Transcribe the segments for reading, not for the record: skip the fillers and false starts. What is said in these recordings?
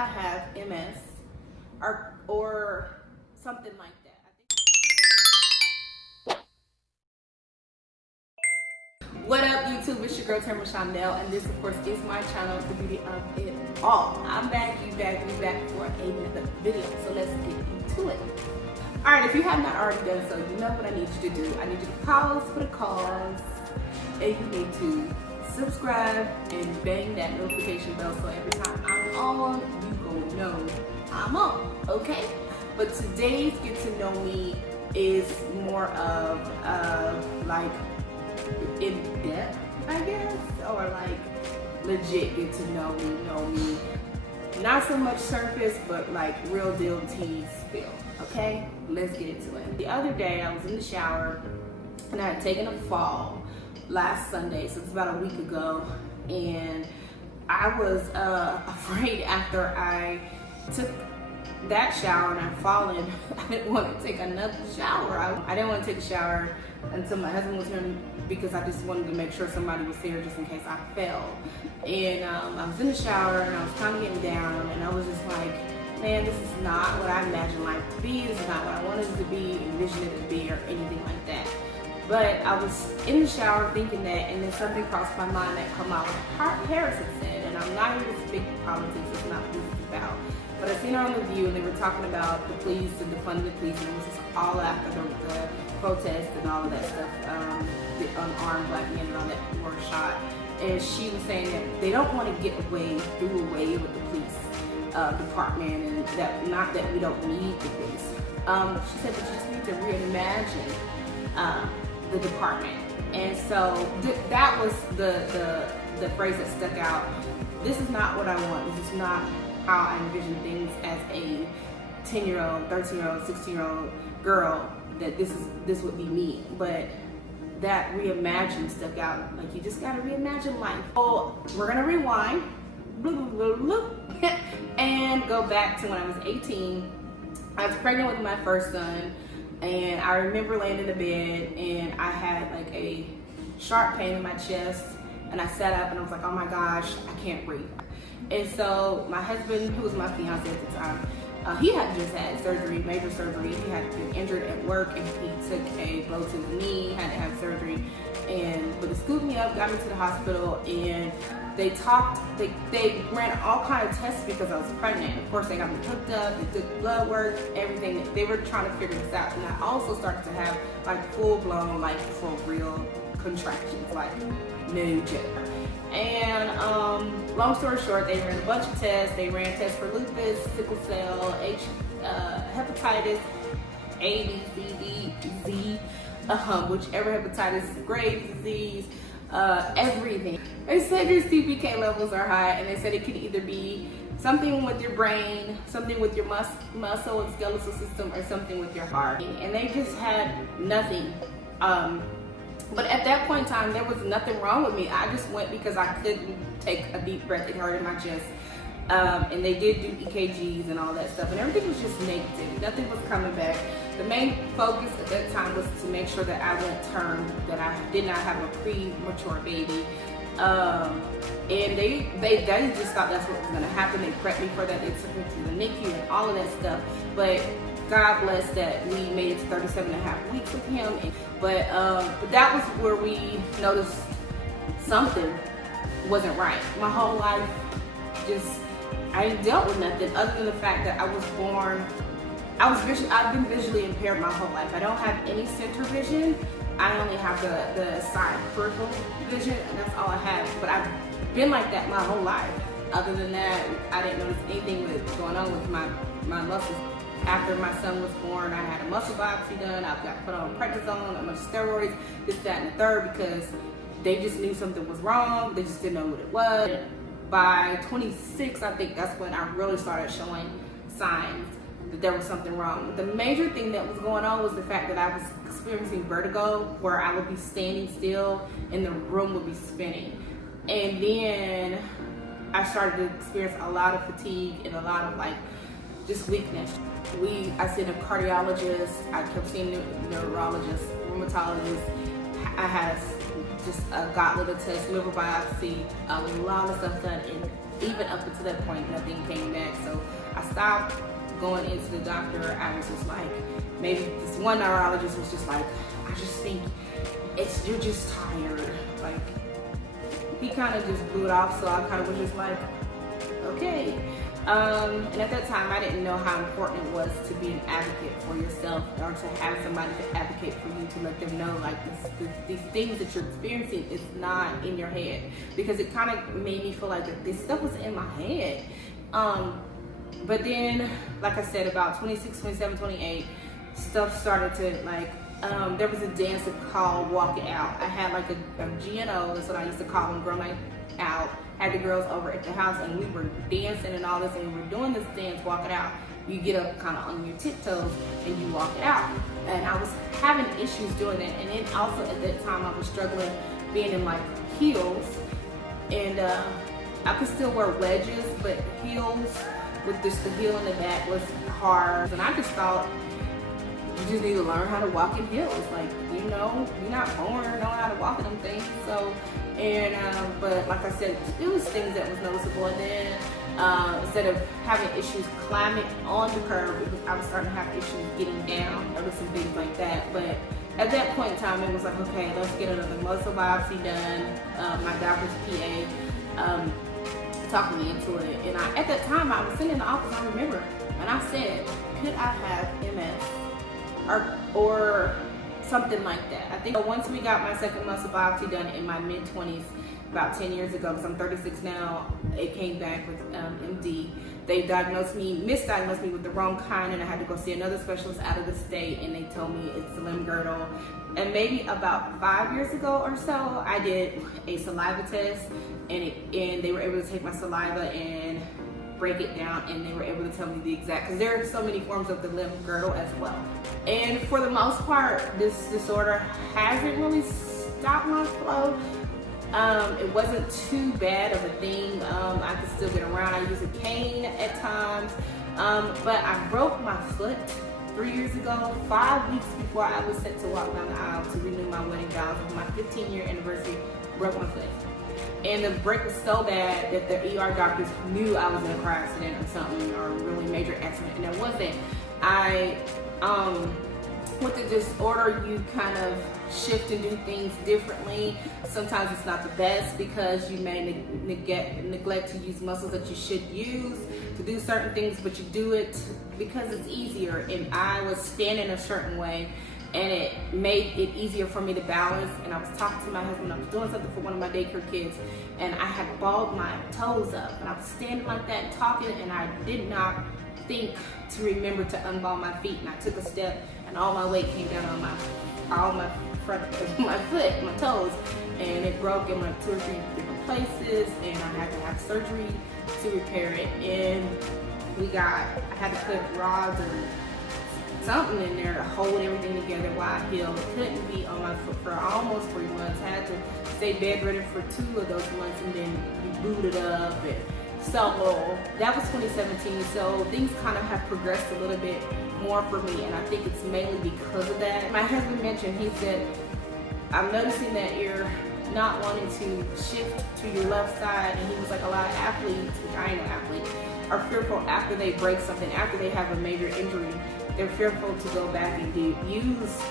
I have MS or something like that. What up, YouTube? It's your girl Tamara Shawndeal, and this, of course, is my channel, The Beauty of It All. I'm back, we back for another video, so let's get into it. All right, if you have not already done so, you know what I need you to do. I need you to pause for the cause, and you need to subscribe and bang that notification bell so every time I'm on, you gonna know I'm on, okay? But today's Get to Know Me is more of like in depth, I guess, or like legit get to know me. Not so much surface, but like real deal tea spill, okay? Let's get into it. The other day I was in the shower and I had taken a fall last Sunday, so it's about a week ago, and I was afraid after I took that shower and I'd fallen, I didn't want to take another shower. I didn't want to take a shower until my husband was here because I just wanted to make sure somebody was here just in case I fell. And I was in the shower and I was kind of getting down, and I was just like, man, this is not what I imagined life to be. This is not what I wanted it to be, envisioned it to be, or anything like that. But I was in the shower thinking that, and then something crossed my mind that come out what Harris had said, and I'm not here to speak politics, it's not what this is about. But I seen her on The Vllo, and they were talking about the police and defunding the police, and it was just all after the protest and all of that stuff, the unarmed black men and all that were shot. And she was saying that they don't want to do away with the police department, and that not that we don't need the police. She said that you just need to reimagine the department. And so that was the phrase that stuck out. This is not what I want. This is not how I envision things as a 10-year-old, 13-year-old, 16-year-old girl, that this would be me. But that reimagine stuck out. Like, you just gotta reimagine life. Oh, we're gonna rewind and go back to when I was 18. I was pregnant with my first son, and I remember laying in the bed and I had like a sharp pain in my chest, and I sat up and I was like, oh my gosh, I can't breathe. And so my husband, who was my fiance at the time, he had just had surgery, major surgery. He had been injured at work, and he took a blow to the knee, had to have surgery. But they scooped me up, got me to the hospital, and they ran all kinds of tests because I was pregnant. Of course, they got me hooked up, they took blood work, everything. They were trying to figure this out. And I also started to have like full-blown, like for real contractions, like no joke. And long story short, they ran a bunch of tests. They ran tests for lupus, sickle cell, hepatitis A, B, C, D, Z, whichever hepatitis, Graves' disease, everything. They said your CPK levels are high, and they said it could either be something with your brain, something with your muscle and skeletal system, or something with your heart. And they just had nothing. But at that point in time, there was nothing wrong with me. I just went because I couldn't take a deep breath. It hurt in my chest. And they did do EKGs and all that stuff, and everything was just negative. Nothing was coming back. The main focus at that time was to make sure that I went term, that I did not have a premature baby. And they just thought that's what was going to happen. They prepped me for that. They took me to the NICU and all of that stuff. But God bless that we made it to 37.5 weeks with him. But that was where we noticed something wasn't right. My whole life, I ain't dealt with nothing other than the fact that I was born. I've been visually impaired my whole life. I don't have any center vision. I only have the side peripheral vision, and that's all I have. But I've been like that my whole life. Other than that, I didn't notice anything was going on with my muscles. After my son was born, I had a muscle biopsy done. I got put on prednisone, a bunch of steroids, this, that, and the third, because they just knew something was wrong. They just didn't know what it was. By 26, I think that's when I really started showing signs that there was something wrong. But the major thing that was going on was the fact that I was experiencing vertigo, where I would be standing still and the room would be spinning. And then I started to experience a lot of fatigue and a lot of like just weakness. I seen a cardiologist, I kept seeing neurologists, rheumatologists. I had just a gauntlet of tests, liver biopsy, a lot of stuff done, and even up until that point, nothing came back. So stopped going into the doctor. I was just like, maybe this one neurologist was just like, I just think you're just tired. Like, he kind of just blew it off, so I kind of was just like, okay. And at that time, I didn't know how important it was to be an advocate for yourself, or to have somebody to advocate for you, to let them know like these things that you're experiencing is not in your head, because it kind of made me feel like this stuff was in my head. But then, like I said, about 26, 27, 28, stuff started to like, there was a dance called Walk It Out. I had like a GNO, that's what I used to call them, Girl Night Out. Had the girls over at the house, and we were dancing and all this, and we were doing this dance, Walk It Out. You get up kind of on your tiptoes and you walk it out. And I was having issues doing that, and then also at that time I was struggling being in like heels, and I could still wear wedges, but heels with just the heel in the back was hard. And I just thought, you just need to learn how to walk in heels. Like, you know, you're not born knowing how to walk in them things. So, and but like I said, it was things that was noticeable. And then instead of having issues climbing on the curb, I was starting to have issues getting down, noticing things like that. But at that point in time, it was like, okay, let's get another muscle biopsy done. My doctor's PA talked me into it, and at that time I was sitting in the office, I remember, and I said, could I have MS or something like that? I think once we got my second muscle biopsy done in my mid-20s, about 10 years ago, because I'm 36 now, it came back with MD. They misdiagnosed me with the wrong kind, and I had to go see another specialist out of the state, and they told me it's a limb girdle. And maybe about 5 years ago or so, I did a saliva test, and they were able to take my saliva and break it down, and they were able to tell me the exact, because there are so many forms of the limb girdle as well. And for the most part, this disorder hasn't really stopped my flow. It wasn't too bad of a thing. I could still get around. I use a cane at times, but I broke my foot 3 years ago, 5 weeks before I was set to walk down the aisle to renew my wedding vows. On my 15-year anniversary, broke my foot. And the break was so bad that the ER doctors knew I was in a car accident or something, or a really major accident, and it wasn't. With the disorder, you kind of shift and do things differently. Sometimes it's not the best because you may neglect to use muscles that you should use to do certain things, but you do it because it's easier. And I was standing a certain way, and it made it easier for me to balance. And I was talking to my husband, I was doing something for one of my daycare kids, and I had balled my toes up, and I was standing like that and talking, and I did not think to remember to unball my feet, and I took a step, and all my weight came down on my front of my foot, my toes, and it broke in like 2 or 3 different places, and I had to have surgery to repair it. And I had to put rods or something in there to hold everything together while I healed. Couldn't be on my foot for almost 3 months. Had to stay bedridden for 2 of those months, and then be booted up. And so that was 2017. So things kind of have progressed a little bit more for me, and I think it's mainly because of that. My husband mentioned, he said, I'm noticing that you're not wanting to shift to your left side, and he was like, a lot of athletes, which I ain't no athlete, are fearful after they break something, after they have a major injury, they're fearful to go back and use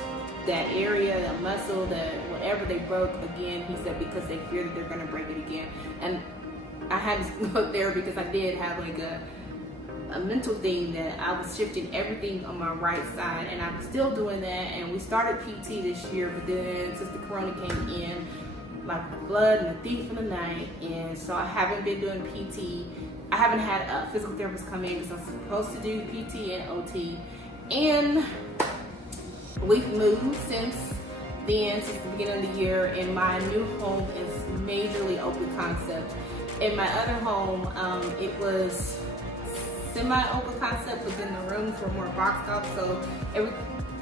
that area, that muscle, that whatever they broke again. He said because they fear that they're going to break it again. And I had to look there because I did have like a mental thing that I was shifting everything on my right side, and I'm still doing that. And we started PT this year, but then since the corona came in, like the blood and the thief in the night, and so I haven't been doing PT. I haven't had a physical therapist come in because I'm supposed to do PT and OT, and we've moved since then, since the beginning of the year, and my new home is majorly open concept. In my other home, it was semi-open concept, but then the rooms were more boxed off, so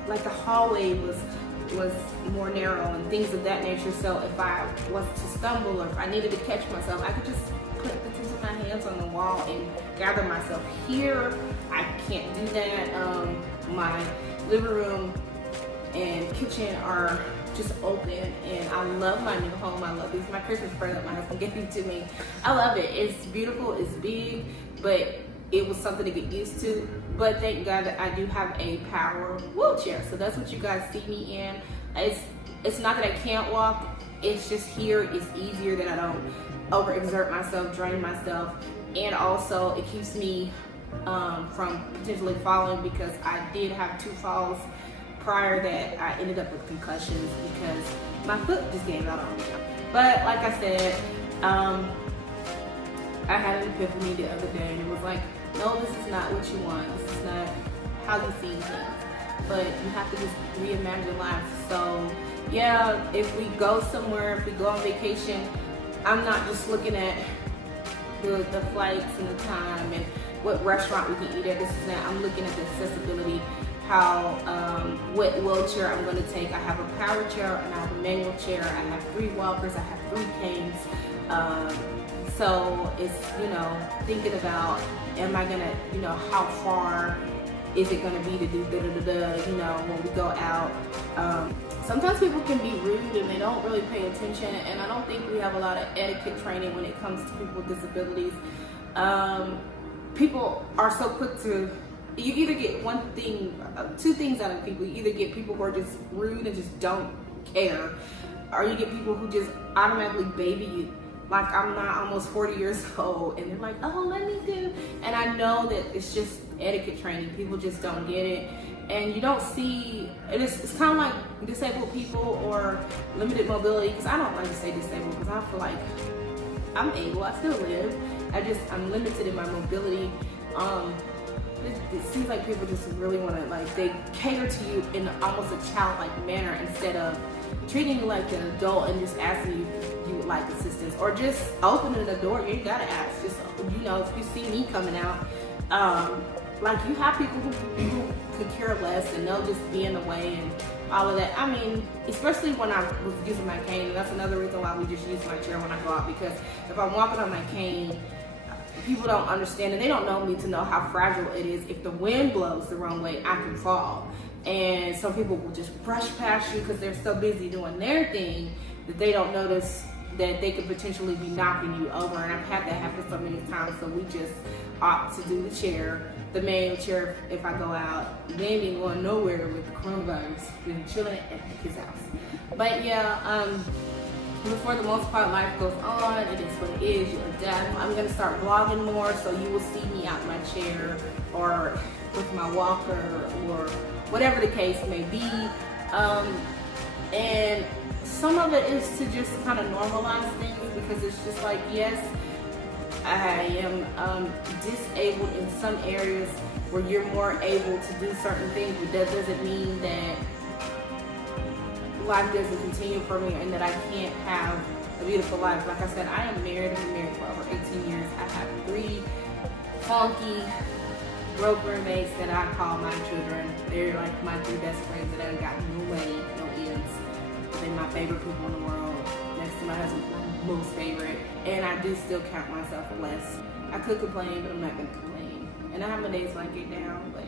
like the hallway was more narrow and things of that nature. So if I was to stumble, or if I needed to catch myself, I could just put the tips of my hands on the wall and gather myself. Here, I can't do that. My living room and kitchen are just open, and I love my new home. I love these. My Christmas present my husband gave to me. I love it. It's beautiful, it's big, but it was something to get used to. But thank God that I do have a power wheelchair. So that's what you guys see me in. It's not that I can't walk, it's just here it's easier that I don't overexert myself, drain myself, and also it keeps me from potentially falling, because I did have 2 falls prior that I ended up with concussions because my foot just gave out on me. But like I said, I had an epiphany the other day, and it was like, no, this is not what you want. This is not how you see things. But you have to just reimagine life. So yeah, if we go somewhere, if we go on vacation, I'm not just looking at the flights and the time and what restaurant we can eat at, this and that. I'm looking at the accessibility, how, what wheelchair I'm gonna take. I have a power chair and I have a manual chair. I have 3 walkers, I have 3 canes. So it's, you know, thinking about, am I gonna, you know, how far is it gonna be to do you know, when we go out. Sometimes people can be rude and they don't really pay attention, and I don't think we have a lot of etiquette training when it comes to people with disabilities. People are so quick to, you either get 2 things out of people. You either get people who are just rude and just don't care, or you get people who just automatically baby you. Like, I'm not almost 40 years old, and they're like, oh, let me do. And I know that it's just etiquette training. People just don't get it. And you don't see, it's kind of like disabled people or limited mobility, because I don't like to say disabled, because I feel like I'm able, I still live. I'm limited in my mobility. It seems like people just really want to, like, they cater to you in almost a childlike manner instead of treating you like an adult and just asking you if you would like assistance, or just opening the door. You ain't gotta ask. Just, you know, if you see me coming out, like, you have people who could care less and they'll just be in the way and all of that. I mean, especially when I was using my cane, and that's another reason why we just use my chair when I go out, because if I'm walking on my cane, people don't understand, and they don't know me to know how fragile it is. If the wind blows the wrong way, I can fall. And some people will just brush past you because they're so busy doing their thing that they don't notice that they could potentially be knocking you over. And I've had that happen so many times, so we just opt to do the chair, the manual chair if I go out. We ain't been going nowhere with the coronavirus. Been chilling at his house. But yeah, for the most part, life goes on. It is what it is. You adapt. I'm gonna start vlogging more, so you will see me out my chair or with my walker or whatever the case may be. And some of it is to just kind of normalize things, because it's just like, yes, I am disabled in some areas where you're more able to do certain things, but that doesn't mean that life doesn't continue for me and that I can't have a beautiful life. Like I said, I am married. I've been married for over 18 years. I have 3 funky, broke roommates that I call my children. They're like my 3 best friends that I got no money, no ends. They're my favorite people in the world. Next to my husband, most favorite. And I do still count myself blessed. I could complain, but I'm not gonna complain. And I have my days when I get down, but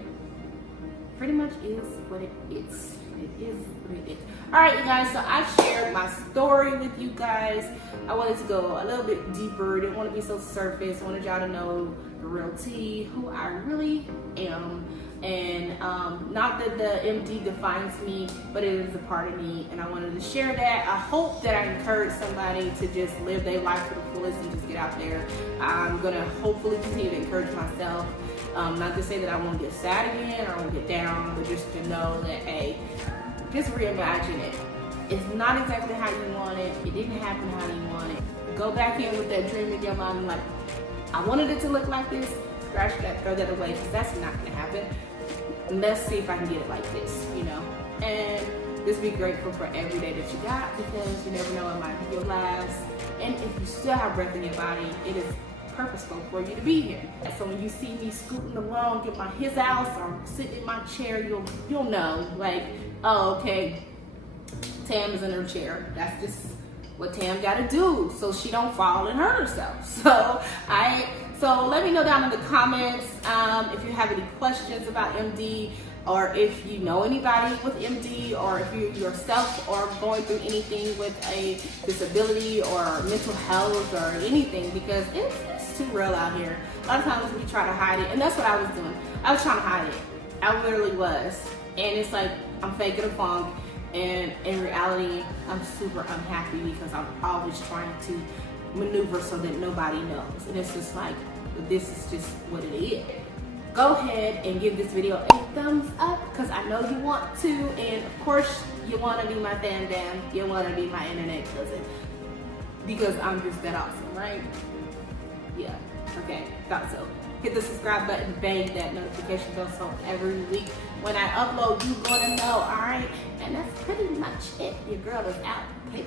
pretty much is what it is. It is what it is. Alright, you guys, so I shared my story with you guys. I wanted to go a little bit deeper. Didn't want to be so surface. I wanted y'all to know the real tea, who I really am. And not that the MD defines me, but it is a part of me, and I wanted to share that. I hope that I encourage somebody to just live their life to the fullest and just get out there. I'm gonna hopefully continue to encourage myself. Not to say that I won't get sad again or I won't get down, but just to know that, hey, just reimagine it. It's not exactly how you want it. It didn't happen how you want it. Go back in with that dream in your mind, like, I wanted it to look like this. Scratch that, throw that away, because that's not gonna happen. Let's see if I can get it like this, you know. And just be grateful for every day that you got, because you never know, it might be your last. And if you still have breath in your body, it is purposeful for you to be here. And so when you see me scooting along, get my his house or sitting in my chair, you'll know, like, oh, okay, Tam is in her chair. That's just what Tam got to do so she don't fall and hurt herself. So let me know down in the comments if you have any questions about MD, or if you know anybody with MD, or if you yourself are going through anything with a disability or mental health or anything, because it's too real out here. A lot of times we try to hide it, and that's what I was doing. I was trying to hide it. I literally was. And it's like, I'm faking a funk, and in reality, I'm super unhappy because I'm always trying to maneuver so that nobody knows. And it's just like, this is just what it is. Go ahead and give this video a thumbs up because I know you want to, and of course you want to be my fandom, you want to be my internet cousin because I'm just that awesome, right? Yeah, okay, thought so. Hit the subscribe button, bang that notification bell so every week when I upload, you're gonna know, alright? And that's pretty much it. Your girl is out. Peace.